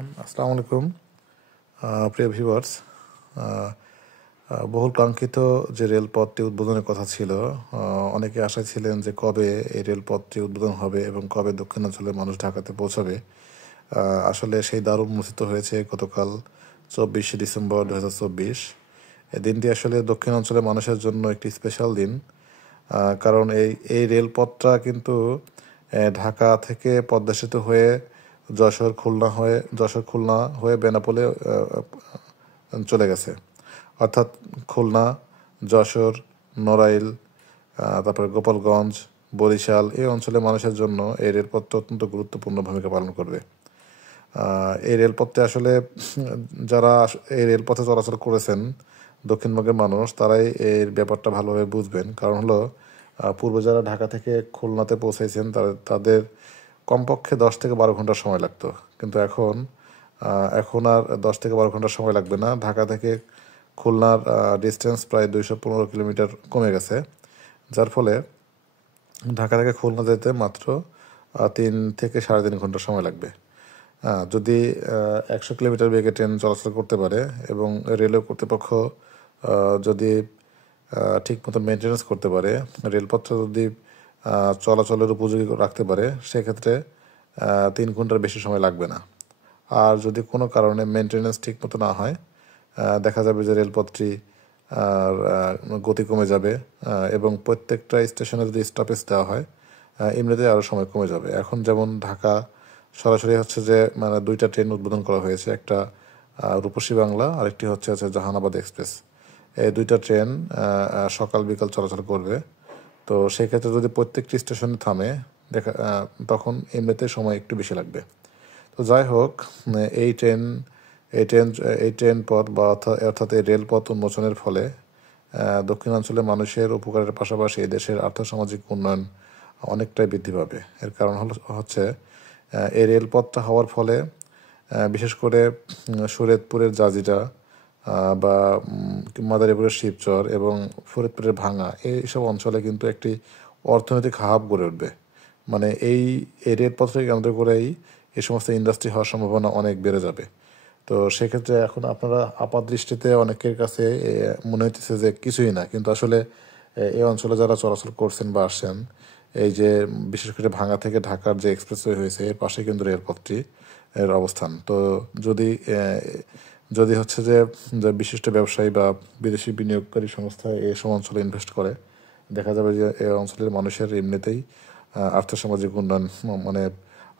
আসসালামু আলাইকুম প্রিয় ভিউয়ার্স। বহুল কাঙ্ক্ষিত যে রেলপথটি উদ্বোধনের কথা ছিল, অনেকে আশায় ছিলেন যে কবে এই রেলপথটি উদ্বোধন হবে এবং কবে দক্ষিণাঞ্চলের মানুষ ঢাকাতে পৌঁছাবে। আসলে সেই দ্বার উন্মোচিত হয়েছে গতকাল 24শে ডিসেম্বর 2024। এই দিনটি আসলে দক্ষিণাঞ্চলের মানুষের জন্য একটি স্পেশাল দিন, কারণ এই রেলপথটা কিন্তু ঢাকা থেকে পদ্মা সেতু হয়ে যশোর খুলনা হয়ে বেনাপোলে চলে গেছে। অর্থাৎ খুলনা, যশোর, নড়াইল, তারপরে গোপালগঞ্জ, বরিশাল এই অঞ্চলের মানুষের জন্য এই রেলপথটা অত্যন্ত গুরুত্বপূর্ণ ভূমিকা পালন করবে। এই রেলপথে আসলে যারা এই রেলপথে চলাচল করেছেন দক্ষিণবঙ্গের মানুষ, তারাই এর ব্যাপারটা ভালোভাবে বুঝবেন। কারণ হলো, পূর্বে যারা ঢাকা থেকে খুলনাতে পৌঁছাইছেন তাদের কমপক্ষে 10 থেকে 12 ঘন্টা সময় লাগতো, কিন্তু এখন আর 10 থেকে 12 ঘন্টা সময় লাগবে না। ঢাকা থেকে খুলনার ডিস্টেন্স প্রায় 215 কিলোমিটার কমে গেছে, যার ফলে ঢাকা থেকে খুলনা যেতে মাত্র 3 থেকে 3.5 ঘন্টা সময় লাগবে। যদি 100 কিলোমিটার বেগে ট্রেন চলাচল করতে পারে এবং রেলওয়ে কর্তৃপক্ষ যদি ঠিক মতো মেনটেন্যান্স করতে পারে, রেলপথটা যদি চলাচলের উপযোগী রাখতে পারে, সেক্ষেত্রে 3 ঘন্টার বেশি সময় লাগবে না। আর যদি কোনো কারণে মেনটেন্যান্স ঠিক মতো না হয়, দেখা যাবে যে রেলপথটি গতি কমে যাবে এবং প্রত্যেকটা স্টেশনে যদি স্টপেজ দেওয়া হয়, এমনিতেই আরও সময় কমে যাবে। এখন যেমন ঢাকা সরাসরি হচ্ছে যে দুইটা ট্রেন উদ্বোধন করা হয়েছে, একটা রূপসী বাংলা, আরেকটি হচ্ছে জাহানাবাদ এক্সপ্রেস। এই দুইটা ট্রেন সকাল বিকাল চলাচল করবে। তো সেক্ষেত্রে যদি প্রত্যেকটি স্টেশনে থামে, তখন এমনিতেই সময় একটু বেশি লাগবে। তো যাই হোক, এই ট্রেন এই ট্রেন এই ট্রেন পথ বা অর্থাৎ এই রেলপথ উন্মোচনের ফলে দক্ষিণাঞ্চলের মানুষের উপকারের পাশাপাশি এই দেশের আর্থসামাজিক উন্নয়ন অনেকটাই বৃদ্ধি পাবে। এর কারণ হচ্ছে এই রেলপথটা হওয়ার ফলে বিশেষ করে শরীয়তপুরের জাজিরা বা মাদারীপুরের শিবচর এবং ফরিদপুরের ভাঙা এইসব অঞ্চলে কিন্তু একটি অর্থনৈতিক হাব গড়ে উঠবে। এই রেলপথকে কেন্দ্র করেই এই সমস্ত ইন্ডাস্ট্রি হওয়ার সম্ভাবনা অনেক বেড়ে যাবে। তো সেক্ষেত্রে এখন আপনারা আপাত দৃষ্টিতে অনেকের কাছে মনে হইতেছে যে কিছুই না, কিন্তু আসলে এই অঞ্চলে যারা চলাচল করছেন বা আসছেন, এই যে বিশেষ করে ভাঙা থেকে ঢাকার যে এক্সপ্রেসওয়ে হয়েছে, এর পাশে কিন্তু রেলপথটি এর অবস্থান। তো যদি যদি হচ্ছে যে বিশিষ্ট ব্যবসায়ী বা বিদেশি বিনিয়োগকারী সংস্থা এইসব অঞ্চলে ইনভেস্ট করে, দেখা যাবে যে এই অঞ্চলের মানুষের এমনিতেই আর্থসামাজিক উন্নয়ন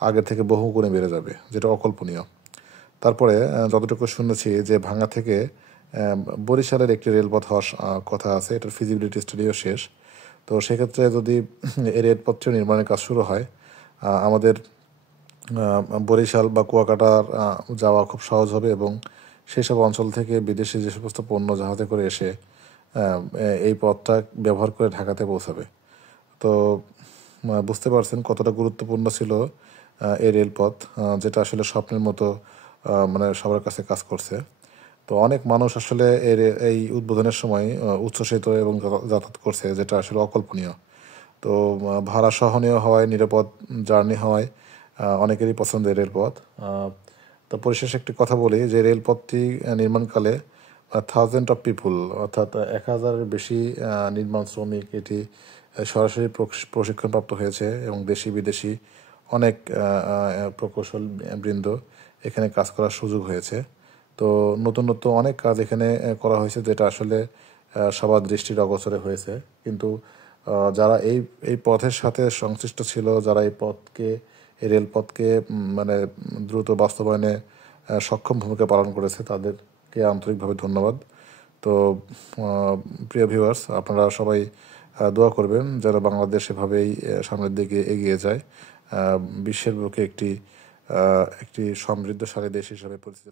আগের থেকে বহু গুণে বেড়ে যাবে, যেটা অকল্পনীয়। তারপরে যতটুকু শুনেছি যে ভাঙা থেকে বরিশালের একটি রেলপথ হওয়ার কথা আছে, এটার ফিজিবিলিটি স্টাডিও শেষ। তো সেক্ষেত্রে যদি এই রেলপথটিও নির্মাণের কাজ শুরু হয়, আমাদের বরিশাল বা কুয়াকাটার যাওয়া খুব সহজ হবে এবং সেই সব অঞ্চল থেকে বিদেশি যে সমস্ত পণ্য জাহাজে করে এসে এই পথটা ব্যবহার করে ঢাকাতে পৌঁছাবে। তো বুঝতে পারছেন কতটা গুরুত্বপূর্ণ ছিল এই রেলপথ, যেটা আসলে স্বপ্নের মতো সবার কাছে কাজ করছে। তো অনেক মানুষ আসলে এই উদ্বোধনের সময় উচ্ছ্বসিত এবং যাতায়াত করছে, যেটা আসলে অকল্পনীয়। তো ভাড়া সহনীয় হওয়ায়, নিরাপদ জার্নি হওয়ায় অনেকেরই পছন্দের রেলপথ। তো পরিশেষে একটি কথা বলি যে রেলপথটি নির্মাণকালে 1000 of people, অর্থাৎ 1000-এর বেশি নির্মাণ শ্রমিক এটি সরাসরি প্রশিক্ষণপ্রাপ্ত হয়েছে এবং দেশি বিদেশি অনেক প্রকৌশল বৃন্দ এখানে কাজ করার সুযোগ হয়েছে। তো নতুন নতুন অনেক কাজ এখানে করা হয়েছে, যেটা আসলে সবার দৃষ্টির অগোচরে হয়েছে। কিন্তু যারা এই পথের সাথে সংশ্লিষ্ট ছিল, যারা এই রেলপথকে দ্রুত বাস্তবায়নে সক্ষম ভূমিকা পালন করেছে, তাদেরকে আন্তরিকভাবে ধন্যবাদ। তো প্রিয় ভিউয়ার্স, আপনারা সবাই দোয়া করবেন যেন বাংলাদেশ এভাবেই সামনের দিকে এগিয়ে যায়, বিশ্বের বুকে একটি সমৃদ্ধশালী দেশ হিসাবে পরিচিত।